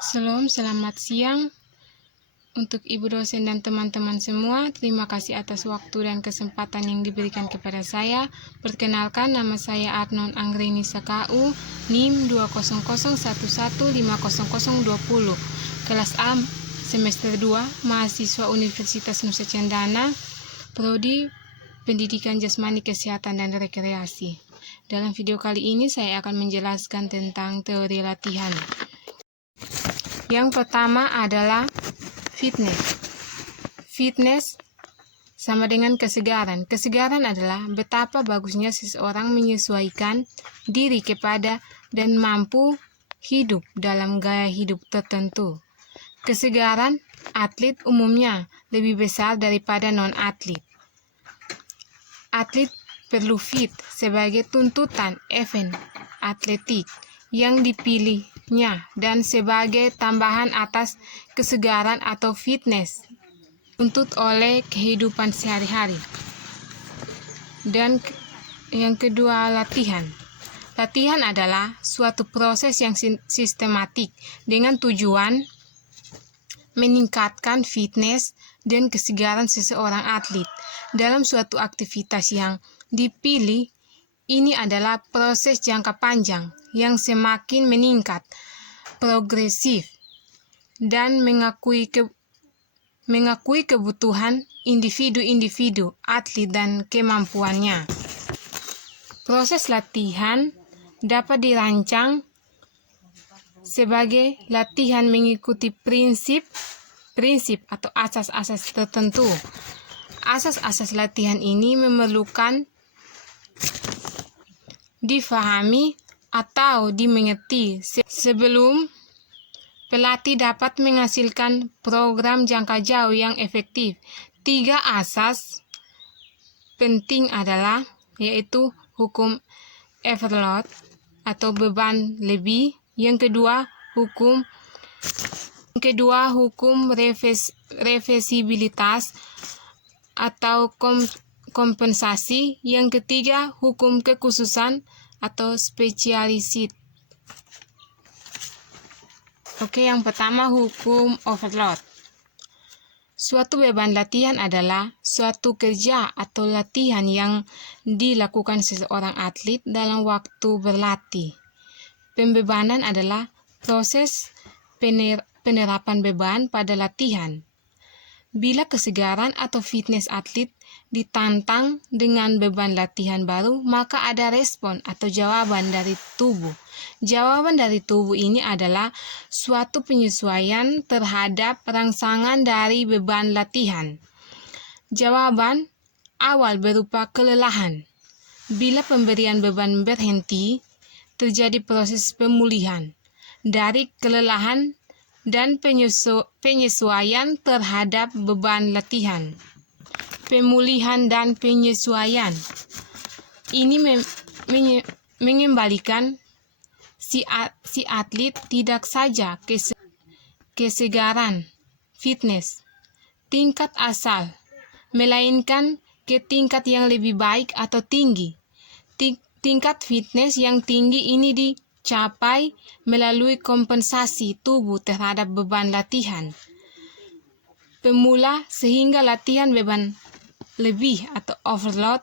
Selamat siang untuk Ibu dosen dan teman-teman semua. Terima kasih atas waktu dan kesempatan yang diberikan kepada saya. Perkenalkan, nama saya Arnon Anggrenisa KU, NIM 20011500020, kelas A, semester 2, mahasiswa Universitas Nusa Cendana, Prodi Pendidikan Jasmani Kesehatan dan Rekreasi. Dalam video kali ini saya akan menjelaskan tentang teori latihan. Yang pertama adalah fitness. Fitness sama dengan kesegaran. Kesegaran adalah betapa bagusnya seseorang menyesuaikan diri kepada dan mampu hidup dalam gaya hidup tertentu. Kesegaran atlet umumnya lebih besar daripada non-atlet. Atlet perlu fit sebagai tuntutan event atletik yang dipilihnya dan sebagai tambahan atas kesegaran atau fitness untuk oleh kehidupan sehari-hari. Dan yang kedua, latihan. Latihan adalah suatu proses yang sistematik dengan tujuan meningkatkan fitness dan kesegaran seseorang atlet dalam suatu aktivitas yang dipilih. Ini adalah proses jangka panjang yang semakin meningkat, progresif, dan mengakui kebutuhan individu-individu atlet dan kemampuannya. Proses latihan dapat dirancang sebagai latihan mengikuti prinsip atau asas-asas tertentu. Asas-asas latihan ini memerlukan difahami atau dimengerti sebelum pelatih dapat menghasilkan program jangka jauh yang efektif. 3 asas penting adalah yaitu hukum overload atau beban lebih. Yang kedua hukum reversibilitas atau kompensasi. Yang ketiga hukum kekhususan atau spesialisit. Oke, yang pertama hukum overload. Suatu beban latihan adalah suatu kerja atau latihan yang dilakukan seseorang atlet dalam waktu berlatih. Pembebanan adalah proses penerapan beban pada latihan. Bila kesegaran atau fitness atlet ditantang dengan beban latihan baru, maka ada respon atau jawaban dari tubuh. Jawaban dari tubuh ini adalah suatu penyesuaian terhadap rangsangan dari beban latihan. Jawaban awal berupa kelelahan. Bila pemberian beban berhenti, terjadi proses pemulihan dari kelelahan dan penyesuaian terhadap beban latihan. Pemulihan dan penyesuaian ini mengembalikan si atlet tidak saja kesegaran fitness tingkat asal, melainkan ke tingkat yang lebih baik atau tinggi. Tingkat fitness yang tinggi ini dicapai melalui kompensasi tubuh terhadap beban latihan pemula sehingga latihan beban lebih atau overload,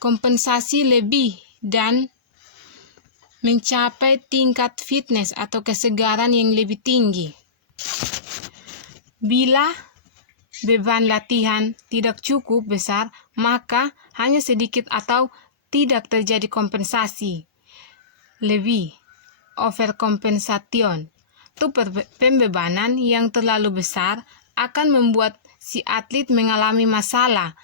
kompensasi lebih, dan mencapai tingkat fitness atau kesegaran yang lebih tinggi. Bila beban latihan tidak cukup besar, maka hanya sedikit atau tidak terjadi kompensasi lebih, overcompensation. Itu pembebanan yang terlalu besar akan membuat si atlet mengalami masalah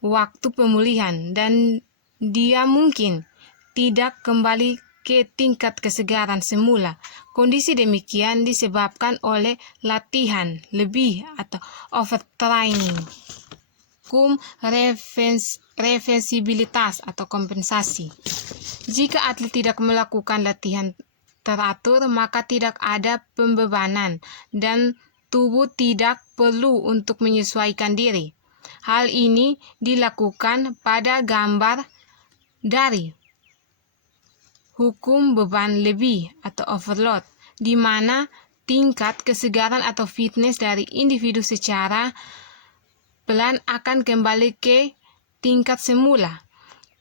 waktu pemulihan dan dia mungkin tidak kembali ke tingkat kesegaran semula. Kondisi demikian disebabkan oleh latihan lebih atau overtraining. Hukum reversibilitas atau kompensasi. Jika atlet tidak melakukan latihan teratur, maka tidak ada pembebanan dan tubuh tidak perlu untuk menyesuaikan diri. Hal ini dilakukan pada gambar dari hukum beban lebih atau overload di mana tingkat kesegaran atau fitness dari individu secara pelan akan kembali ke tingkat semula.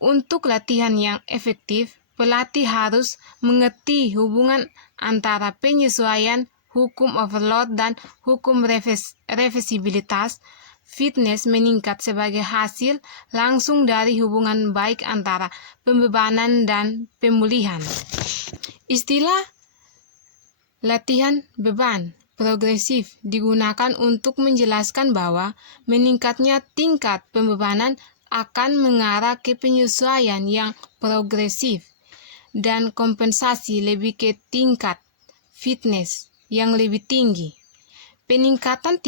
Untuk latihan yang efektif, pelatih harus mengerti hubungan antara penyesuaian, hukum overload, dan hukum reversibilitas. Fitness meningkat sebagai hasil langsung dari hubungan baik antara pembebanan dan pemulihan. Istilah latihan beban progresif digunakan untuk menjelaskan bahwa meningkatnya tingkat pembebanan akan mengarah ke penyesuaian yang progresif dan kompensasi lebih ke tingkat fitness yang lebih tinggi. Peningkatan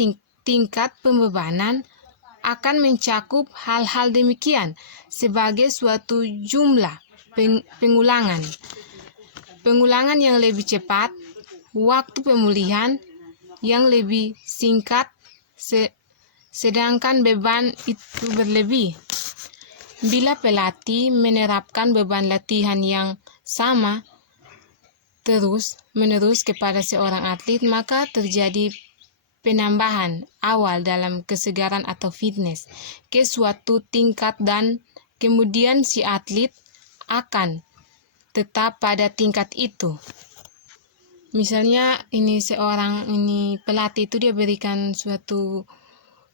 tingkat pembebanan akan mencakup hal-hal demikian sebagai suatu jumlah pengulangan yang lebih cepat, waktu pemulihan yang lebih singkat, sedangkan beban itu berlebih. Bila pelatih menerapkan beban latihan yang sama terus-menerus kepada seorang atlet, maka terjadi penambahan awal dalam kesegaran atau fitness ke suatu tingkat dan kemudian si atlet akan tetap pada tingkat itu. Misalnya seorang pelatih itu dia berikan suatu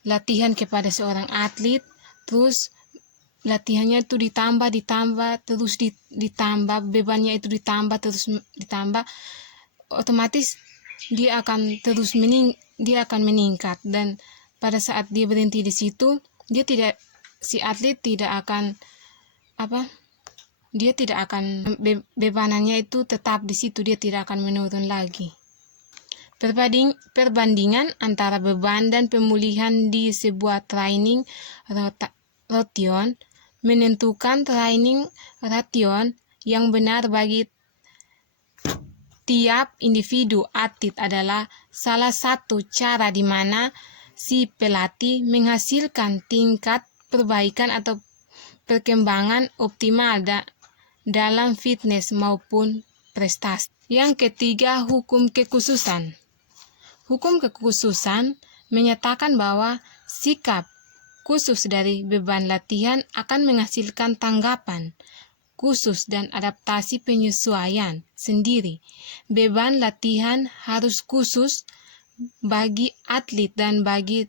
latihan kepada seorang atlet, terus latihannya itu ditambah terus ditambah, bebannya itu ditambah otomatis dia akan meningkat, dan pada saat dia berhenti di situ, si atlet tidak akan bebanannya itu tetap di situ, dia tidak akan menurun lagi. Perbandingan antara beban dan pemulihan di sebuah training ration menentukan training ration yang benar bagi tiap individu atlet adalah salah satu cara di mana si pelatih menghasilkan tingkat perbaikan atau perkembangan optimal dalam fitness maupun prestasi. Yang ketiga, hukum kekhususan. Hukum kekhususan menyatakan bahwa sikap khusus dari beban latihan akan menghasilkan tanggapan khusus dan adaptasi penyesuaian sendiri. Beban latihan harus khusus bagi atlet dan bagi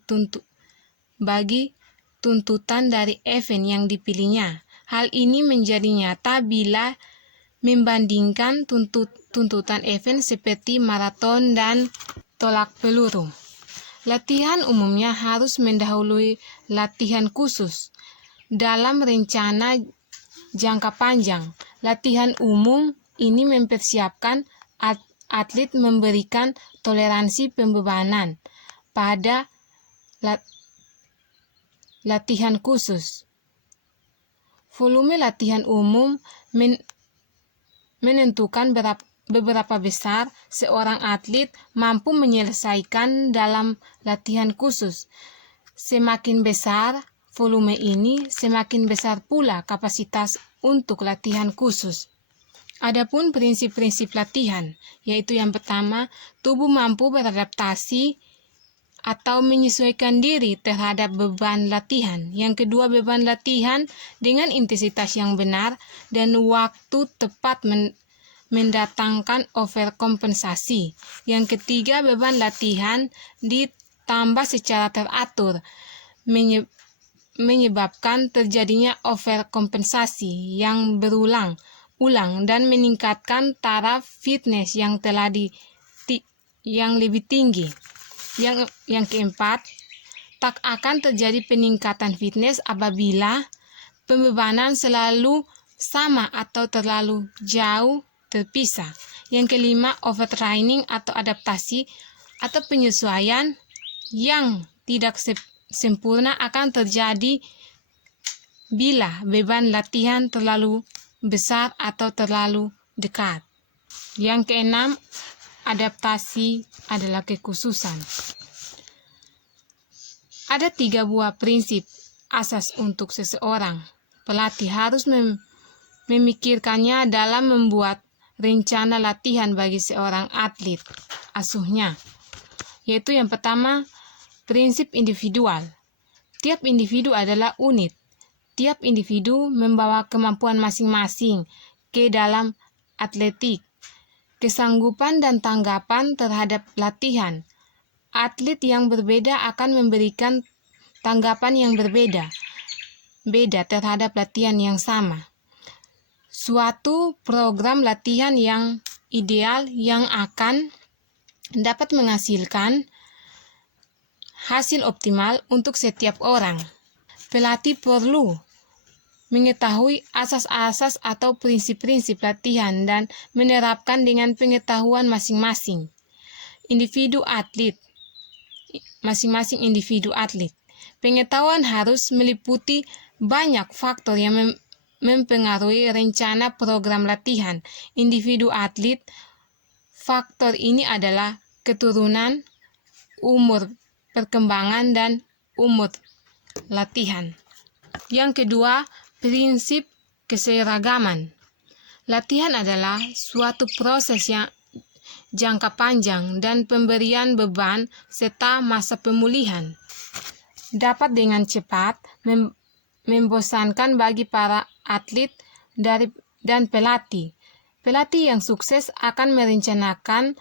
tuntutan dari event yang dipilihnya. Hal ini menjadi nyata bila membandingkan tuntutan event seperti maraton dan tolak peluru. Latihan umumnya harus mendahului latihan khusus. Dalam rencana jangka panjang, latihan umum ini mempersiapkan atlet memberikan toleransi pembebanan pada latihan khusus. Volume latihan umum menentukan beberapa besar seorang atlet mampu menyelesaikan dalam latihan khusus. Semakin besar volume ini, semakin besar pula kapasitas untuk latihan khusus. Adapun prinsip-prinsip latihan, yaitu yang pertama, tubuh mampu beradaptasi atau menyesuaikan diri terhadap beban latihan. Yang kedua, beban latihan dengan intensitas yang benar dan waktu tepat mendatangkan overkompensasi. Yang ketiga, beban latihan ditambah secara teratur menyebabkan terjadinya overkompensasi yang berulang dan meningkatkan taraf fitness yang lebih tinggi. Yang keempat, tak akan terjadi peningkatan fitness apabila pembebanan selalu sama atau terlalu jauh terpisah. Yang kelima, overtraining atau adaptasi atau penyesuaian yang tidak sempurna akan terjadi bila beban latihan terlalu besar atau terlalu dekat. Yang keenam, adaptasi adalah kekhususan. Ada 3 buah prinsip asas untuk seseorang pelatih harus memikirkannya dalam membuat rencana latihan bagi seorang atlet asuhnya. Yaitu yang pertama, prinsip individual. Tiap individu adalah unit. Tiap individu membawa kemampuan masing-masing ke dalam atletik, kesanggupan dan tanggapan terhadap latihan. Atlet yang berbeda akan memberikan tanggapan yang berbeda terhadap latihan yang sama. Suatu program latihan yang ideal yang akan dapat menghasilkan hasil optimal untuk setiap orang. Pelatih perlu mengetahui asas-asas atau prinsip-prinsip latihan dan menerapkan dengan pengetahuan masing-masing individu atlet. Pengetahuan harus meliputi banyak faktor yang mempengaruhi rencana program latihan individu atlet. Faktor ini adalah keturunan, umur perkembangan, dan umur latihan. Yang kedua, prinsip keseragaman. Latihan adalah suatu proses yang jangka panjang dan pemberian beban serta masa pemulihan dapat dengan cepat membosankan bagi para atlet dan pelatih. Pelatih yang sukses akan merencanakan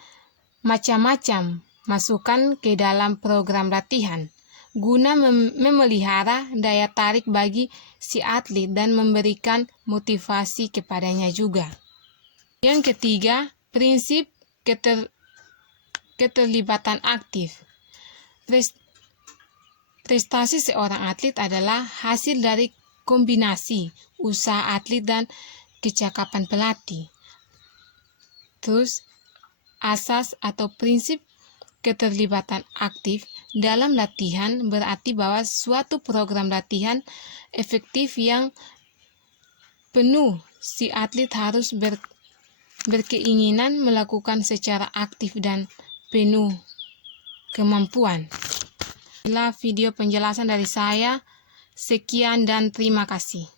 macam-macam masukan ke dalam program latihan guna memelihara daya tarik bagi si atlet dan memberikan motivasi kepadanya juga. Yang ketiga, prinsip keterlibatan aktif. Prestasi seorang atlet adalah hasil dari kombinasi usaha atlet dan kecakapan pelatih. Terus, asas atau prinsip keterlibatan aktif dalam latihan berarti bahwa suatu program latihan efektif yang penuh, si atlet harus berkeinginan melakukan secara aktif dan penuh kemampuan. Inilah video penjelasan dari saya. Sekian dan terima kasih.